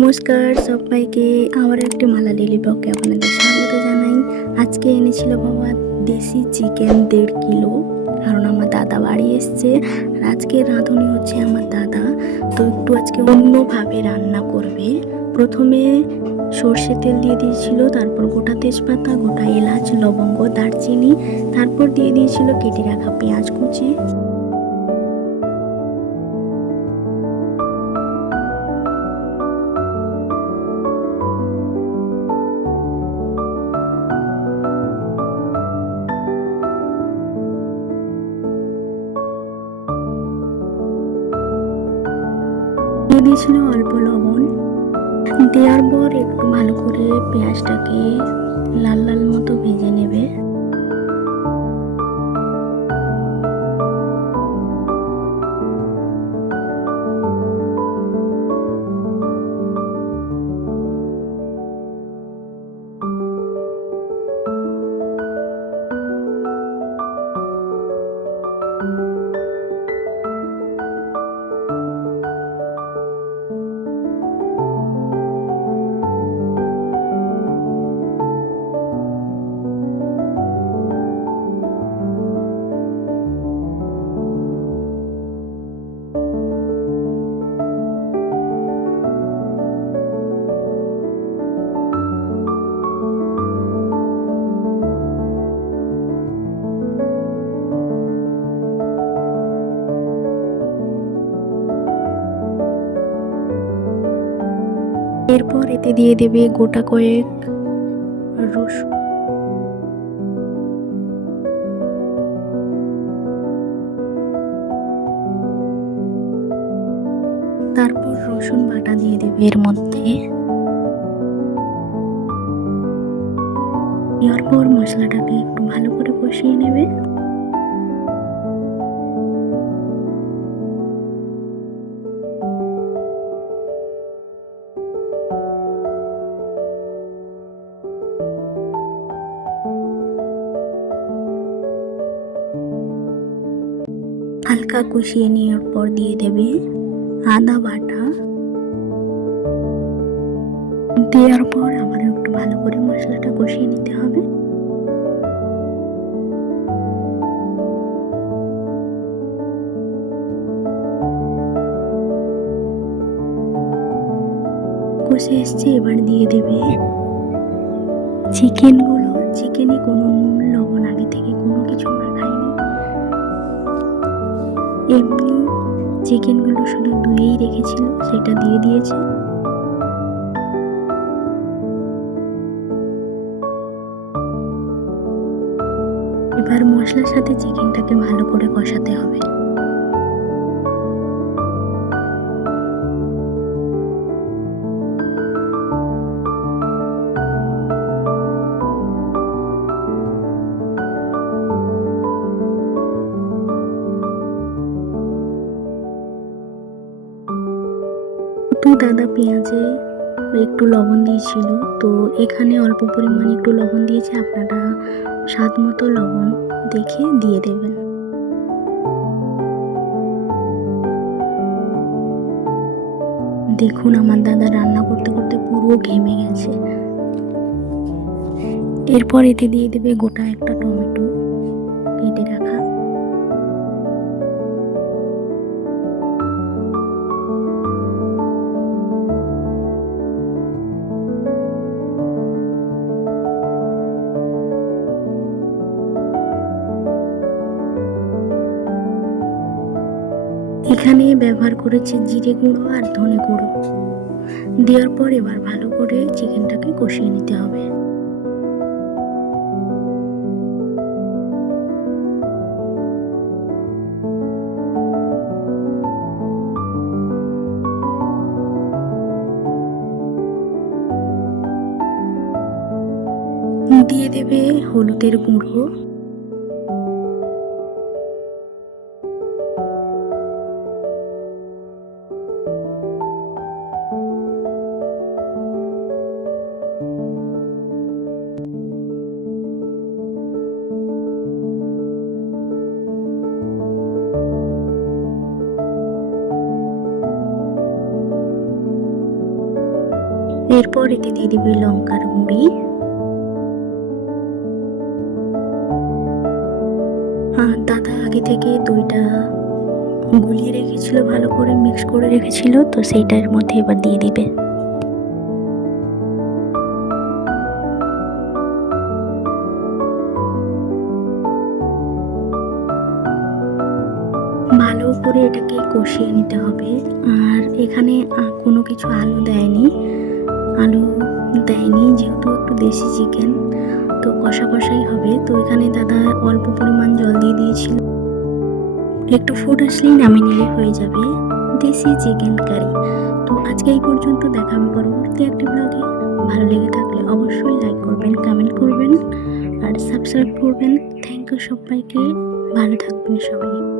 নমস্কার সবাইকে, আমার একটি মালা ডেইলি ব্লগে আপনাদের স্বাগত জানাই। আজকে এনেছিল বাবা দেশি চিকেন 1.5 কিলো, কারণ আমার দাদা বাড়ি এসছে। আর আজকে রাঁধুনি হচ্ছে আমার দাদা, তো একটু আজকে অন্যভাবে রান্না করবে। প্রথমে সর্ষে তেল দিয়ে দিয়েছিল, তারপর গোটা তেজপাতা, গোটা এলাচ, লবঙ্গ, দারচিনি, তারপর দিয়ে দিয়েছিল কেটে রাখা পেঁয়াজ কুচি। দিয়ে দিয়েছিল অল্প লবণ। দেওয়ার পর একটু ভালো করে পেঁয়াজটাকে লাল লাল মতো ভেজে নেবে। এরপর এতে দিয়ে দেবে গোটা কয়েক রসুন, তারপর রসুন বাটা দিয়ে দেবে এর মধ্যে। দেওয়ার পর মশলাটাকে একটু ভালো করে কষিয়ে নেবে। হালকা কষিয়ে নেওয়ার পর দিয়ে দেবে আদা বাটা। দেওয়ার পর আবার একটু ভালো করে মশলাটা কষিয়ে নিতে হবে। কষে এসছে, এবার দিয়ে দেবে চিকেনগুলো। চিকেনে কোনো নুন লবণ আগে থেকে কোনো কিছু মাখায়নি, এমনি চিকেনগুলো শুধু ধুয়েই রেখেছিল, সেটা দিয়ে দিয়েছে। এবার মশলার সাথে চিকেনটাকে ভালো করে কষাতে হবে। তো দাদা পেঁয়াজে একটু লবণ দিয়েছিল, তো এখানে অল্প পরিমাণে একটু লবণ দিয়েছে, আপনারা স্বাদ মতো লবণ দেখে দিয়ে দেবেন। দেখুন আমার দাদা রান্না করতে করতে পুরো ঘেমে গেছে। এরপর এতে দিয়ে দেবে গোটা একটা টমেটো কেটে রাখা। এখানে ব্যবহার করেছে জিরে গুঁড়ো আর ধনে গুঁড়ো। দেওয়ার পর এবার ভালো করে চিকেনটাকে কষিয়ে নিতে হবে। দিয়ে দেবে হলুদের গুঁড়ো, এরপর এতে দিয়ে দিবি লঙ্কার গুঁড়ি, দাদা আগে থেকে দইটা গুলিয়ে রেখেছিল, ভালো করে মিক্স করে রেখেছিল, তো সেইটার মধ্যে এবার দিয়ে দিবে। ভালো করে এটাকে কষিয়ে নিতে হবে। আর এখানে কোনো কিছু আলু দেয়নি, যেহেতু একটু দেশি চিকেন, তো কষা কষাই হবে। তো এখানে দাদা অল্প পরিমাণ জল দিয়ে দিয়েছিল, একটু ফুট আসলেই নামিয়ে নিলে হয়ে যাবে দেশি চিকেন কারি। তো আজকে এই পর্যন্ত, দেখা হবে পরবর্তী একটি ব্লগে। ভালো লেগে থাকলে অবশ্যই লাইক করবেন, কমেন্ট করবেন আর সাবস্ক্রাইব করবেন। থ্যাংক ইউ সবাইকে, ভালো থাকবেন সবাই।